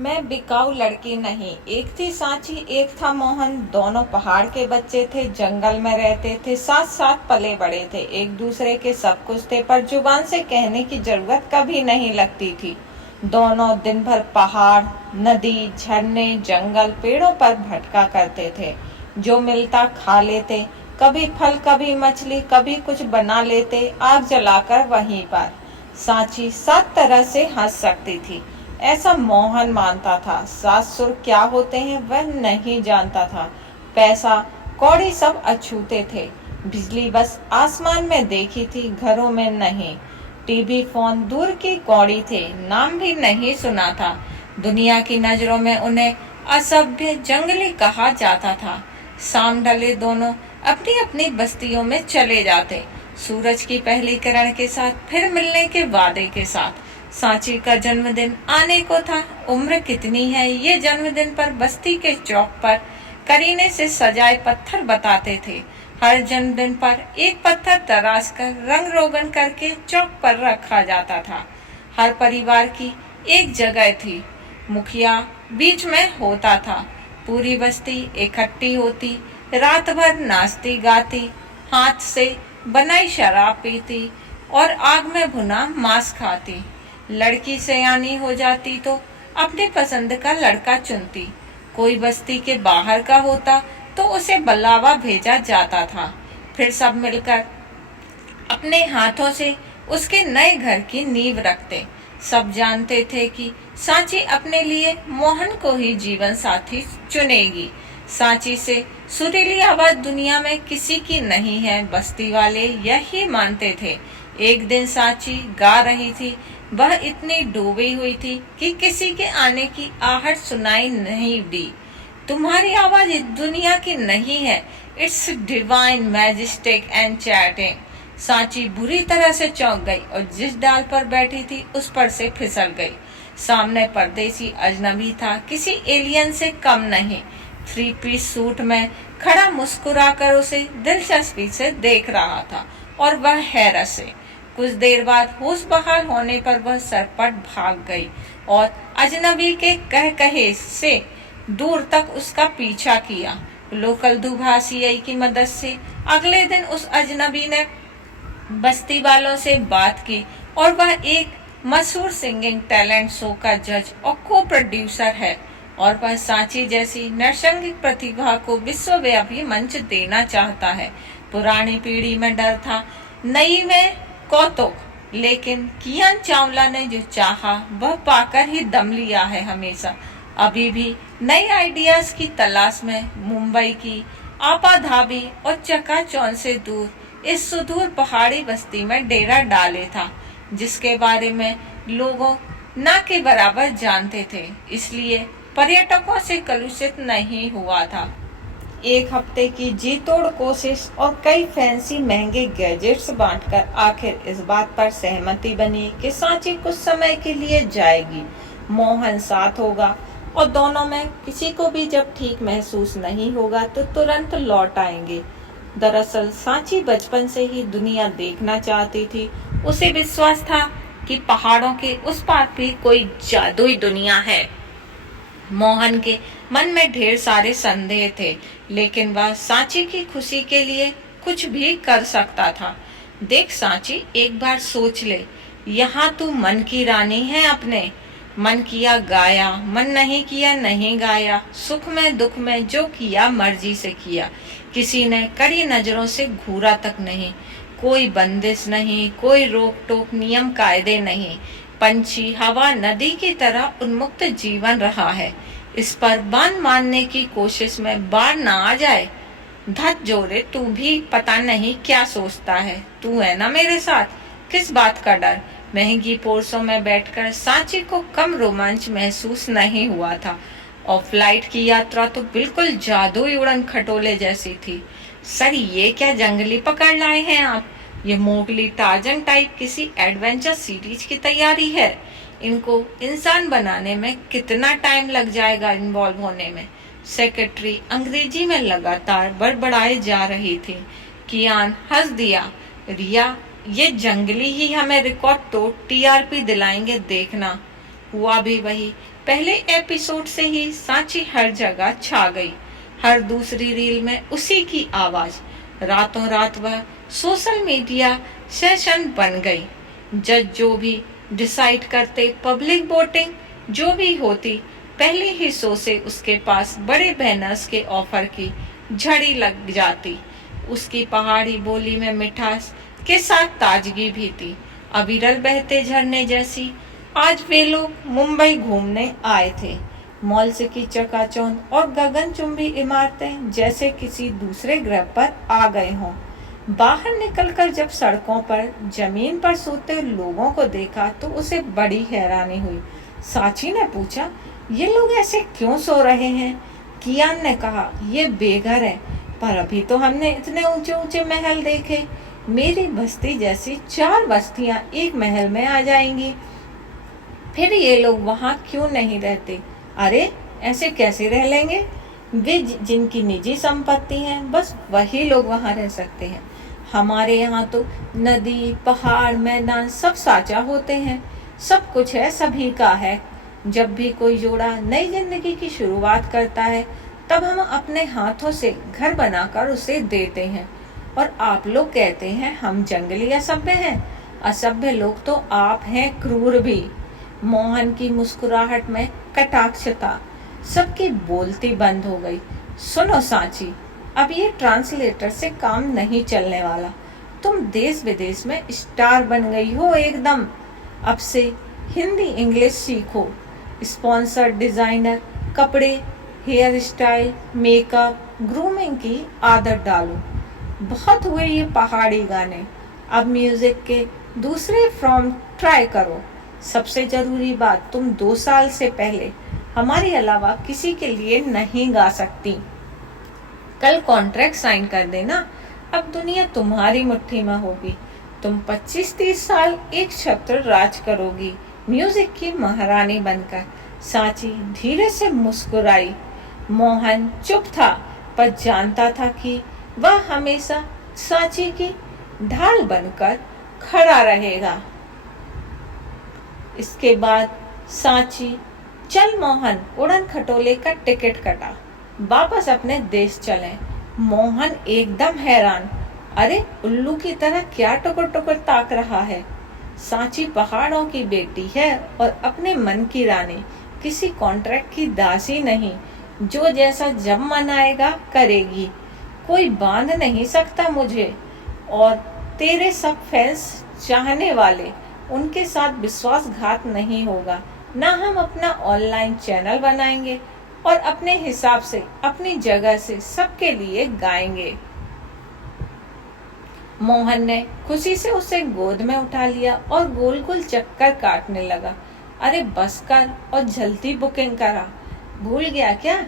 मैं बिकाऊ लड़की नहीं। एक थी सांची, एक था मोहन। दोनों पहाड़ के बच्चे थे, जंगल में रहते थे, साथ साथ पले बड़े थे, एक दूसरे के सब कुछ थे, पर जुबान से कहने की जरूरत कभी नहीं लगती थी। दोनों दिन भर पहाड़, नदी, झरने, जंगल, पेड़ों पर भटका करते थे। जो मिलता खा लेते, कभी फल, कभी मछली, कभी कुछ बना लेते आग जलाकर वहीं पर। सांची 7 तरह से हंस सकती थी, ऐसा मोहन मानता था। सास सुर क्या होते हैं वह नहीं जानता था। पैसा कौड़ी सब अछूते थे। बिजली बस आसमान में देखी थी, घरों में नहीं। टीवी फोन दूर की कौड़ी थे, नाम भी नहीं सुना था। दुनिया की नजरों में उन्हें असभ्य, जंगली कहा जाता था। शाम ढले दोनों अपनी अपनी बस्तियों में चले जाते, सूरज की पहली किरण के साथ, फिर मिलने के वादे के साथ। सांची का जन्मदिन आने को था। उम्र कितनी है ये जन्मदिन पर बस्ती के चौक पर करीने से सजाए पत्थर बताते थे। हर जन्मदिन पर एक पत्थर तराश कर रंग रोगन करके चौक पर रखा जाता था। हर परिवार की एक जगह थी, मुखिया बीच में होता था। पूरी बस्ती इकट्ठी होती, रात भर नाचती गाती, हाथ से बनाई शराब पीती और आग में भुना मांस खाती। लड़की सयानी हो जाती तो अपनी पसंद का लड़का चुनती। कोई बस्ती के बाहर का होता तो उसे बुलावा भेजा जाता था। फिर सब मिलकर अपने हाथों से उसके नए घर की नींव रखते। सब जानते थे कि सांची अपने लिए मोहन को ही जीवन साथी चुनेगी। सांची से सुरीली आवाज दुनिया में किसी की नहीं है, बस्ती वाले यही मानते थे। एक दिन सांची गा रही थी। वह इतनी डूबी हुई थी कि किसी के आने की आहट सुनाई नहीं दी। तुम्हारी आवाज इस दुनिया की नहीं है, it's divine, majestic and chatting. Sanchi बुरी तरह से चौंक गई और जिस डाल पर बैठी थी उस पर से फिसल गई। सामने परदेसी अजनबी था, किसी एलियन से कम नहीं। 3 पीस सूट में खड़ा मुस्कुराकर उसे दिलचस्पी से देख रहा था और वह हैरत से। कुछ देर बाद होश बहाल होने पर वह सरपट भाग गई और अजनबी के कह कहे से दूर तक उसका पीछा किया। लोकल दुभाषिया की मदद से अगले दिन उस अजनबी ने बस्ती वालों से बात की और वह एक मशहूर सिंगिंग टैलेंट शो का जज और को प्रोड्यूसर है और वह सांची जैसी नैसर्गिक प्रतिभा को विश्वव्यापी मंच देना चाहता है। पुरानी पीढ़ी में डर था, नई में कौतुक, लेकिन कियान चावला ने जो चाहा वह पाकर ही दम लिया है। हमेशा अभी भी नए आइडियाज की तलाश में मुंबई की आपाधाबी और चकाचौंध से दूर इस सुदूर पहाड़ी बस्ती में डेरा डाले था, जिसके बारे में लोगों ना के बराबर जानते थे, इसलिए पर्यटकों से कलुषित नहीं हुआ था। एक हफ्ते की जी तोड़ कोशिश और कई फैंसी महंगे गैजेट्स बांटकर आखिर इस बात पर सहमति बनी कि सांची कुछ समय के लिए जाएगी। मोहन साथ होगा और दोनों में किसी को भी जब ठीक महसूस नहीं होगा तो तुरंत लौट आएंगे। दरअसल सांची बचपन से ही दुनिया देखना चाहती थी। उसे विश्वास था कि पहाड़ों के उस पार भी कोई जादुई दुनिया है। मोहन के मन में ढेर सारे संदेह थे, लेकिन वह सांची की खुशी के लिए कुछ भी कर सकता था। देख सांची, एक बार सोच ले, यहाँ तू मन की रानी है अपने। मन किया गाया, मन नहीं किया नहीं गाया। सुख में दुख में जो किया मर्जी से किया। किसी ने कड़ी नजरों से घूरा तक नहीं। कोई बंदिश नहीं, कोई रोक टोक, नियम कायदे नहीं। पंछी, हवा, नदी की तरह उन्मुक्त जीवन रहा है। इस पर बान मानने की कोशिश में बाढ़ ना आ जाए। धत जोरे, तू भी पता नहीं क्या सोचता है। तू है ना मेरे साथ, किस बात का डर। महंगी पोर्सों में बैठकर सांची को कम रोमांच महसूस नहीं हुआ था और फ्लाइट की यात्रा तो बिल्कुल जादुई उड़न खटोले जैसी थी। सर, ये क्या जंगली पकड़ लाए हैं आप? ये मोगली, टार्जन टाइप किसी एडवेंचर सीरीज की तैयारी है। इनको इंसान बनाने में कितना टाइम लग जाएगा इन्वॉल्व होने में। सेक्रेटरी अंग्रेजी में लगातार बड़बड़ाए जा रही थी। कियान हंस दिया। रिया, ये जंगली ही हमें रिकॉर्ड तोड़ टीआरपी दिलाएंगे, देखना। हुआ भी वही। पहले एपिसोड से ही सांची हर जगह छा गई। हर दूसरी रील में उसी की आवाज। रातों रात वह सोशल मीडिया सेशन बन गई। जज जो भी डिसाइड करते, पब्लिक वोटिंग जो भी होती, पहले ही शो से उसके पास बड़े बैनर्स के ऑफर की झड़ी लग जाती। उसकी पहाड़ी बोली में मिठास के साथ ताजगी भी थी, अविरल बहते झरने जैसी। आज वे लोग मुंबई घूमने आए थे। मॉल से की चकाचौंध और गगनचुंबी इमारतें जैसे किसी दूसरे ग्रह पर आ गए हों। बाहर निकलकर जब सड़कों पर जमीन पर सोते लोगों को देखा तो उसे बड़ी हैरानी हुई। साची ने पूछा, ये लोग ऐसे क्यों सो रहे हैं? कियान ने कहा, ये बेघर है, पर अभी तो हमने इतने ऊंचे ऊंचे महल देखे। मेरी बस्ती जैसी 4 बस्तियां एक महल में आ जाएंगी। फिर ये लोग वहां क्यों नहीं रहते? अरे ऐसे कैसे रह लेंगे? वे जिनकी निजी संपत्ति है, बस वही लोग वहां रह सकते हैं। हमारे यहाँ तो नदी, पहाड़, मैदान सब साझा होते हैं। सब कुछ है, सभी का है। जब भी कोई जोड़ा नई जिंदगी की शुरुआत करता है, तब हम अपने हाथों से घर बनाकर उसे देते हैं। और आप लोग कहते हैं हम जंगली असभ्य हैं। असभ्य लोग तो आप हैं, क्रूर भी। मोहन की मुस्कुराहट में कटाक्ष था। सबकी बोलती बंद हो गई। सुनो सांची, अब ये ट्रांसलेटर से काम नहीं चलने वाला। तुम देश विदेश में स्टार बन गई हो एकदम। अब से हिंदी इंग्लिश सीखो। स्पॉन्सर्ड डिजाइनर, कपड़े, हेयर स्टाइल, मेकअप, ग्रूमिंग की आदत डालो। बहुत हुए ये पहाड़ी गाने, अब म्यूजिक के दूसरे फॉर्म ट्राई करो। सबसे जरूरी बात, तुम 2 साल से पहले हमारे अलावा किसी के लिए नहीं गा सकती। कल कॉन्ट्रैक्ट साइन कर देना। अब दुनिया तुम्हारी मुट्ठी में होगी। तुम 25-30 साल एक छत्र राज करोगी, म्यूजिक की महारानी बनकर। सांची धीरे से मुस्कुराई। मोहन चुप था, पर जानता था कि वह हमेशा सांची की ढाल बनकर खड़ा रहेगा। इसके बाद सांची, चल मोहन, उड़न खटोले का टिकट कटा, वापस अपने देश चलें। मोहन एकदम हैरान, अरे उल्लू की तरह क्या टुकुर टुकुर ताक रहा है? सांची पहाड़ों की बेटी है और अपने मन की रानी, किसी कॉन्ट्रैक्ट की दासी नहीं। जो जैसा जब मन आएगा करेगी। कोई बांध नहीं सकता मुझे। और तेरे सब फैंस, चाहने वाले, उनके साथ विश्वासघात नहीं होगा। ना हम अपना ऑनलाइन चैनल बनाएंगे और अपने हिसाब से, अपनी जगह से सबके लिए गाएंगे। मोहन ने खुशी से उसे गोद में उठा लिया और गोल गोल चक्कर काटने लगा। अरे बस कर और जल्दी बुकिंग करा। भूल गया क्या?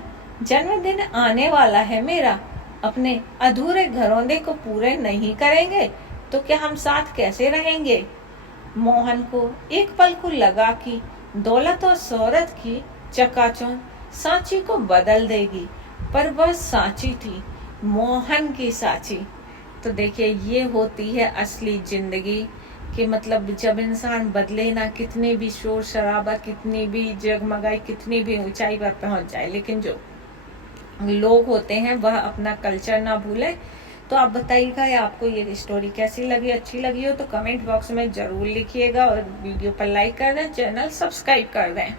जन्मदिन आने वाला है मेरा। अपने अधूरे घरौंदे को पूरे नहीं करेंगे तो क्या हम साथ कैसे रहेंगे? मोहन को एक पल को लगा कि दौलत और शोहरत की चकाचौंध सांची को बदल देगी, पर वह सांची थी, मोहन की सांची। तो देखिए, ये होती है असली जिंदगी कि मतलब जब इंसान बदले ना, कितने भी शोर शराबा, कितनी भी जगमगाई, कितनी भी ऊंचाई पर पहुंच जाए, लेकिन जो लोग होते हैं वह अपना कल्चर ना भूले। तो आप बताइएगा आपको ये स्टोरी कैसी लगी। अच्छी लगी हो तो कमेंट बॉक्स में जरूर लिखिएगा और वीडियो पर लाइक कर दें, चैनल सब्सक्राइब कर दें।